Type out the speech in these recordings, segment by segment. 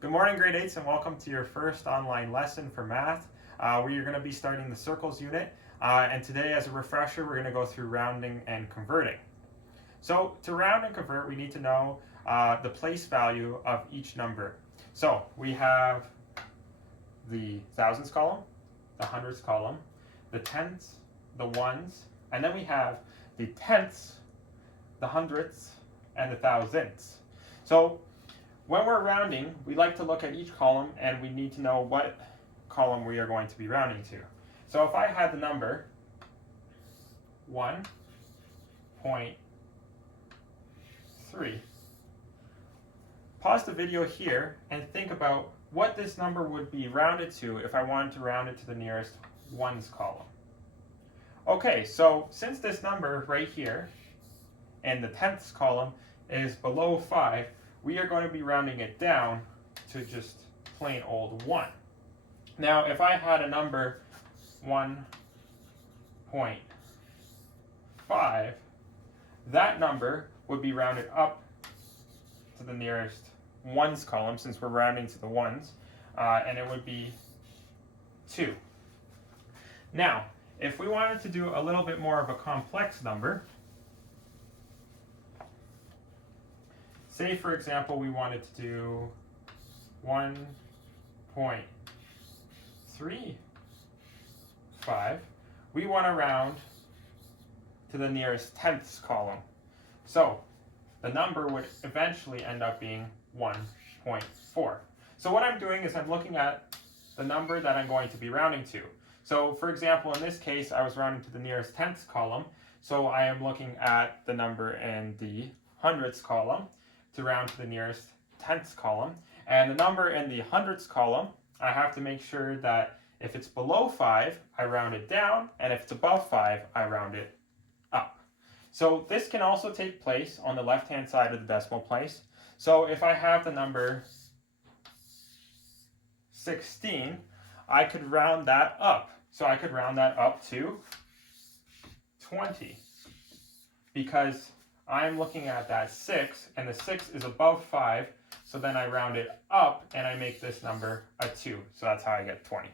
Good morning, grade 8s, and welcome to your first online lesson for math. We are going to be starting the circles unit, and today, as a refresher, we're going to go through rounding and converting. So, to round and convert, we need to know the place value of each number. So, we have the thousands column, the hundreds column, the tenths, the ones, and then we have the tenths, the hundredths, and the thousandths. So, when we're rounding, we like to look at each column and we need to know what column we are going to be rounding to. So if I had the number 1.3, pause the video here and think about what this number would be rounded to if I wanted to round it to the nearest ones column. Okay, so since this number right here in the tenths column is below 5, we are going to be rounding it down to just plain old 1. Now, if I had a number 1.5, that number would be rounded up to the nearest ones column, since we're rounding to the ones, and it would be 2. Now, if we wanted to do a little bit more of a complex number, say, for example, we wanted to do 1.35. We want to round to the nearest tenths column. So the number would eventually end up being 1.4. So what I'm doing is I'm looking at the number that I'm going to be rounding to. So for example, in this case, I was rounding to the nearest tenths column. So I am looking at the number in the hundredths column to round to the nearest tenths column. And the number in the hundredths column, I have to make sure that if it's below 5, I round it down, and if it's above 5, I round it up. So this can also take place on the left-hand side of the decimal place. So if I have the number 16, I could round that up. So I could round that up to 20, because I'm looking at that 6, and the 6 is above 5, so then I round it up and I make this number a 2. So that's how I get 20.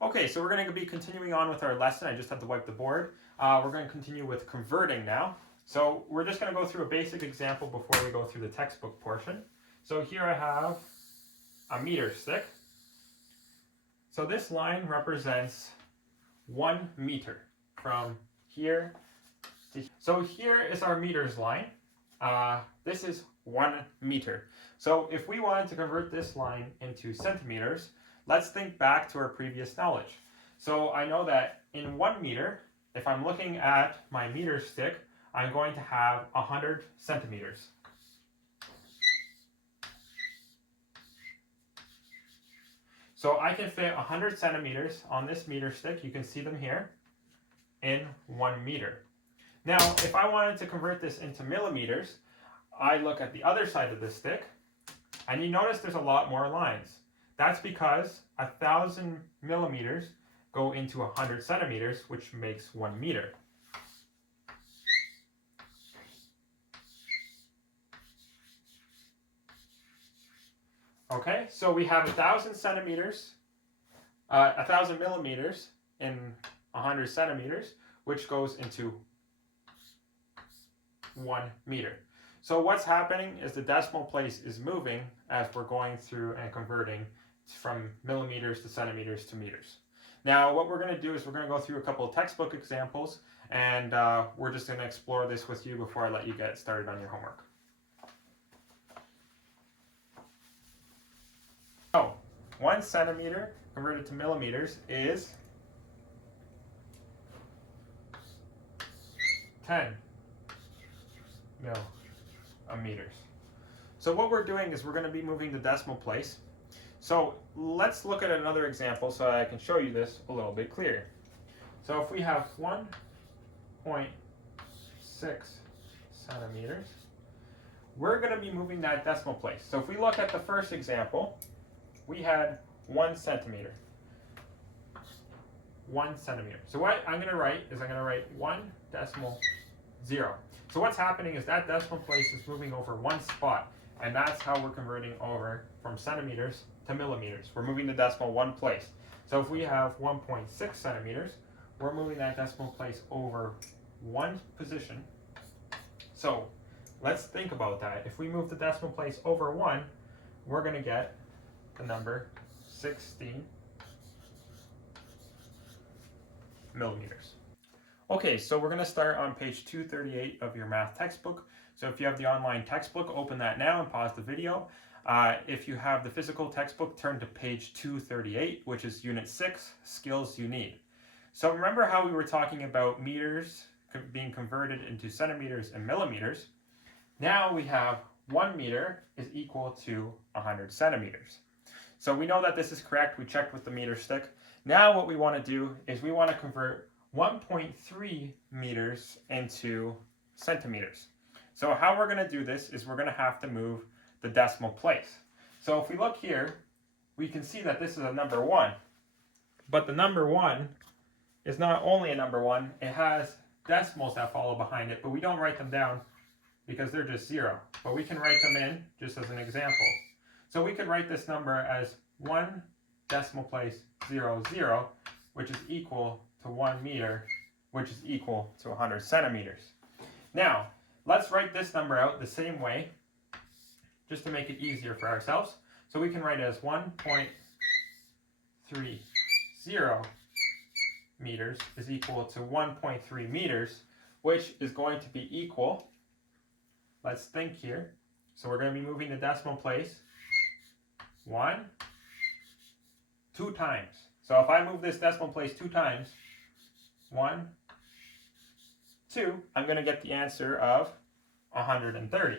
Okay, so we're going to be continuing on with our lesson. I just have to wipe the board. We're going to continue with converting now. So we're just going to go through a basic example before we go through the textbook portion. So here I have a meter stick. So this line represents 1 meter from here. So here is our meters line. This is 1 meter. So if we wanted to convert this line into centimeters, let's think back to our previous knowledge. So I know that in 1 meter, if I'm looking at my meter stick, I'm going to have 100 centimeters. So I can fit 100 centimeters on this meter stick. You can see them here in 1 meter. Now, if I wanted to convert this into millimeters, I look at the other side of the stick, and you notice there's a lot more lines. That's because 1,000 millimeters go into 100 centimeters, which makes 1 meter. Okay, so we have 1,000 centimeters, 1,000 millimeters in 100 centimeters, which goes into 1 meter. So what's happening is the decimal place is moving as we're going through and converting from millimeters to centimeters to meters. Now what we're going to do is we're going to go through a couple of textbook examples, and we're just going to explore this with you before I let you get started on your homework. So 1 centimeter converted to millimeters is 10 millimeters. So what we're doing is we're going to be moving the decimal place. So let's look at another example so I can show you this a little bit clearer. So if we have 1.6 centimeters, we're going to be moving that decimal place. So if we look at the first example, we had 1 centimeter. 1 centimeter. So what I'm going to write is I'm going to write 1.0. So what's happening is that decimal place is moving over one spot. And that's how we're converting over from centimeters to millimeters. We're moving the decimal one place. So if we have 1.6 centimeters, we're moving that decimal place over one position. So let's think about that. If we move the decimal place over one, we're going to get the number 16 millimeters. Okay, so we're going to start on page 238 of your math textbook. So if you have the online textbook, open that now and pause the video. If you have the physical textbook, turn to page 238, which is Unit 6, Skills You Need. So remember how we were talking about meters being converted into centimeters and millimeters? Now we have 1 meter is equal to 100 centimeters. So we know that this is correct. We checked with the meter stick. Now what we want to do is we want to convert 1.3 meters into centimeters. So how we're going to do this is we're going to have to move the decimal place. So if we look here, we can see that this is a number 1. But the number 1 is not only a number 1, it has decimals that follow behind it, but we don't write them down because they're just 0. But we can write them in just as an example. So we could write this number as 1 decimal place 0, 0, which is equal to 1 meter, which is equal to 100 centimeters. Now, let's write this number out the same way, just to make it easier for ourselves. So we can write it as 1.30 meters is equal to 1.3 meters, which is going to be equal, let's think here. So we're going to be moving the decimal place 2 times. So if I move this decimal place 2 times, 1, 2, I'm going to get the answer of 130.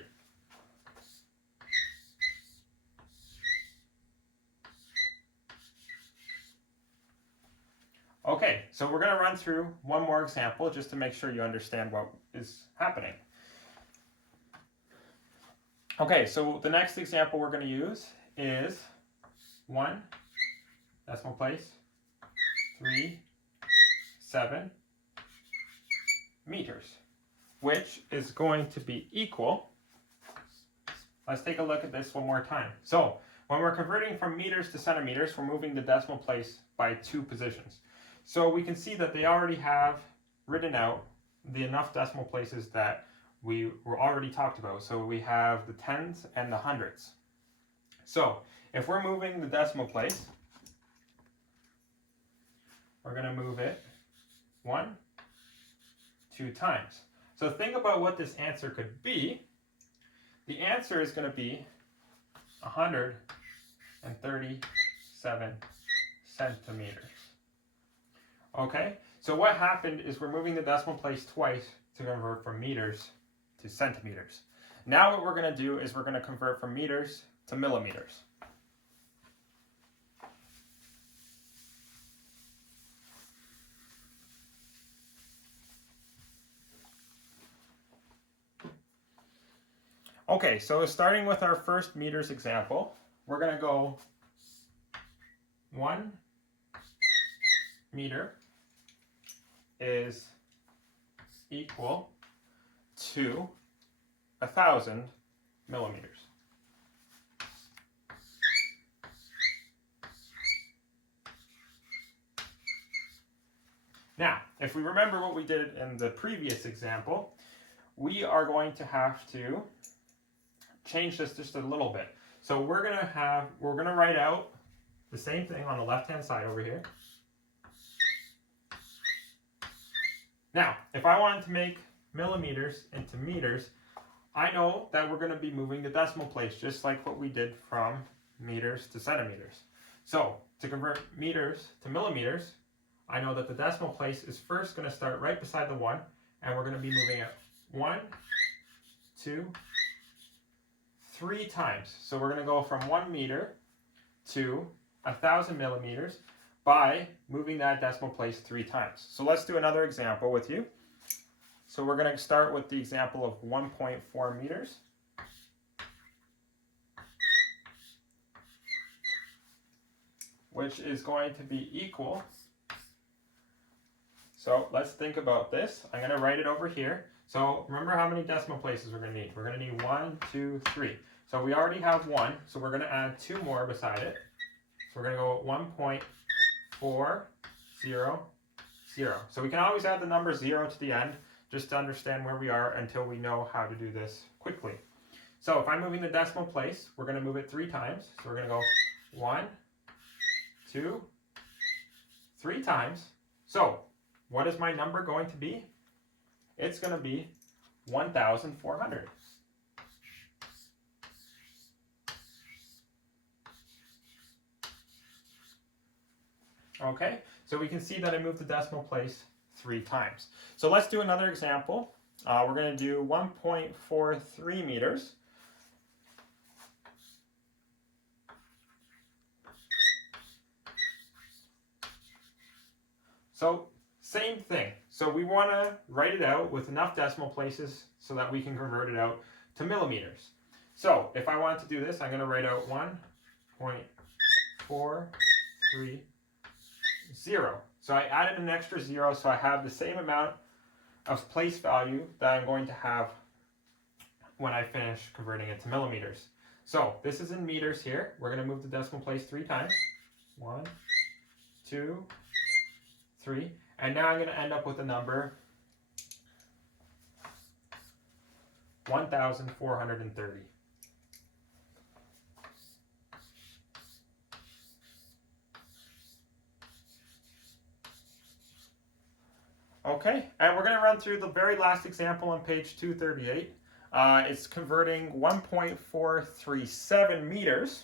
Okay, so we're going to run through one more example just to make sure you understand what is happening. Okay, so the next example we're going to use is 1 decimal place 3, 7 meters, which is going to be equal. Let's take a look at this one more time. So when we're converting from meters to centimeters, we're moving the decimal place by 2 positions. So we can see that they already have written out the enough decimal places that we were already talked about. So we have the tens and the hundreds. So if we're moving the decimal place, we're going to move it 1, 2 times. So think about what this answer could be. The answer is going to be 137 centimeters. Okay, so what happened is we're moving the decimal place twice to convert from meters to centimeters. Now what we're going to do is we're going to convert from meters to millimeters. Okay, so starting with our first meters example, we're going to go 1 meter is equal to 1,000 millimeters. Now, if we remember what we did in the previous example, we are going to have to change this just a little bit. So we're going to write out the same thing on the left-hand side over here. Now, if I wanted to make millimeters into meters, I know that we're going to be moving the decimal place just like what we did from meters to centimeters. So to convert meters to millimeters, I know that the decimal place is first going to start right beside the 1, and we're going to be moving it 1, 2, 3 times. So we're going to go from 1 meter to 1,000 millimeters by moving that decimal place 3 times. So let's do another example with you. So we're going to start with the example of 1.4 meters. Which is going to be equal. So let's think about this. I'm going to write it over here. So remember how many decimal places we're going to need. We're going to need 1, 2, 3. So we already have 1, so we're going to add 2 more beside it. So we're going to go 1.400. So we can always add the number 0 to the end, just to understand where we are until we know how to do this quickly. So if I'm moving the decimal place, we're going to move it 3 times. So we're going to go 1, 2, 3 times. So what is my number going to be? It's going to be 1,400. Okay, so we can see that I moved the decimal place 3 times. So let's do another example. We're going to do 1.43 meters. So same thing. So we want to write it out with enough decimal places so that we can convert it out to millimeters. So if I want to do this, I'm going to write out 1.430. So I added an extra 0, so I have the same amount of place value that I'm going to have when I finish converting it to millimeters. So this is in meters here. We're going to move the decimal place 3 times. 1, 2, 3. And now I'm going to end up with a number 1,430. Okay, and we're going to run through the very last example on page 238. It's converting 1.437 meters.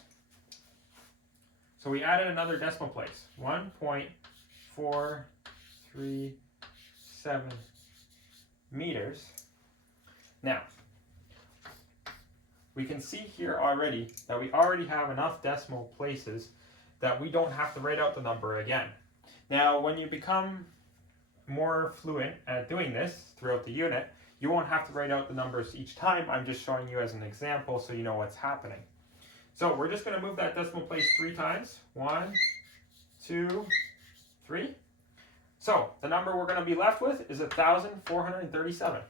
So we added another decimal place, 1.437 meters. Now, we can see here already that we already have enough decimal places that we don't have to write out the number again. Now, when you become more fluent at doing this throughout the unit, you won't have to write out the numbers each time. I'm just showing you as an example so you know what's happening. So we're just going to move that decimal place 3 times. 1, 2, 3. So the number we're going to be left with is 1,437.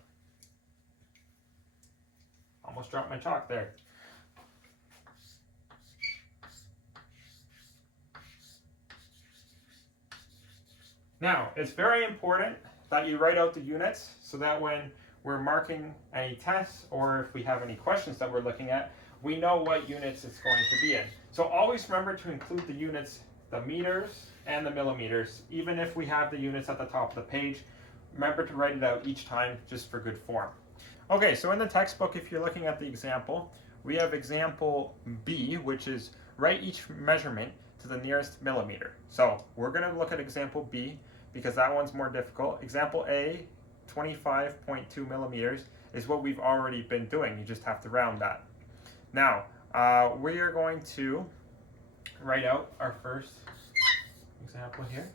Almost dropped my chalk there. Now, it's very important that you write out the units so that when we're marking any tests or if we have any questions that we're looking at, we know what units it's going to be in. So always remember to include the units, the meters and the millimeters, even if we have the units at the top of the page. Remember to write it out each time just for good form. Okay, so in the textbook, if you're looking at the example, we have example B, which is write each measurement to the nearest millimeter. So we're going to look at example B because that one's more difficult. Example A, 25.2 millimeters, is what we've already been doing. You just have to round that. Now, we are going to write out our first example here.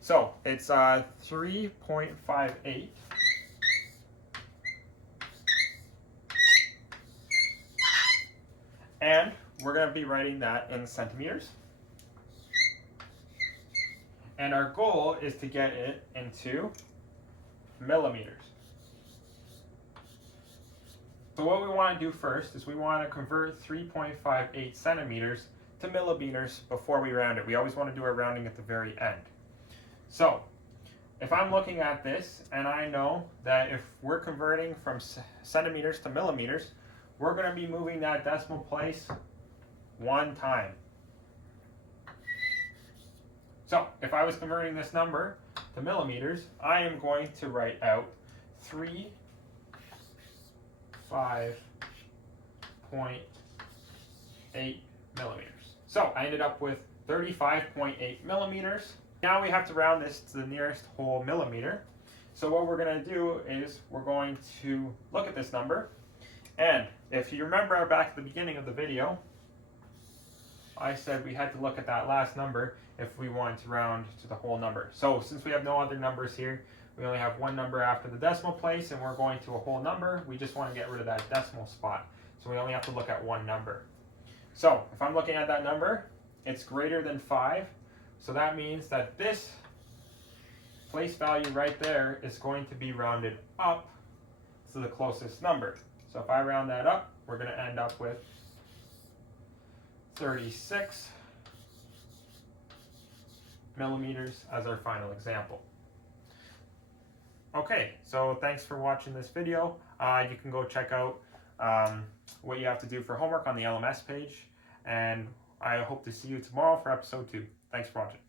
So it's 3.58. And we're going to be writing that in centimeters. And our goal is to get it into millimeters. So what we want to do first is we want to convert 3.58 centimeters to millimeters before we round it. We always want to do our rounding at the very end. So if I'm looking at this and I know that if we're converting from centimeters to millimeters, we're going to be moving that decimal place 1 time. So if I was converting this number to millimeters, I am going to write out 35.8 millimeters. So I ended up with 35.8 millimeters. Now we have to round this to the nearest whole millimeter. So what we're going to do is we're going to look at this number. And if you remember back at the beginning of the video, I said we had to look at that last number if we wanted to round to the whole number. So since we have no other numbers here, we only have one number after the decimal place and we're going to a whole number, we just want to get rid of that decimal spot. So we only have to look at one number. So if I'm looking at that number, it's greater than 5. So that means that this place value right there is going to be rounded up to the closest number. So if I round that up, we're going to end up with 36 millimeters as our final example. Okay, so thanks for watching this video. You can go check out what you have to do for homework on the LMS page, and I hope to see you tomorrow for episode 2. Thanks for watching.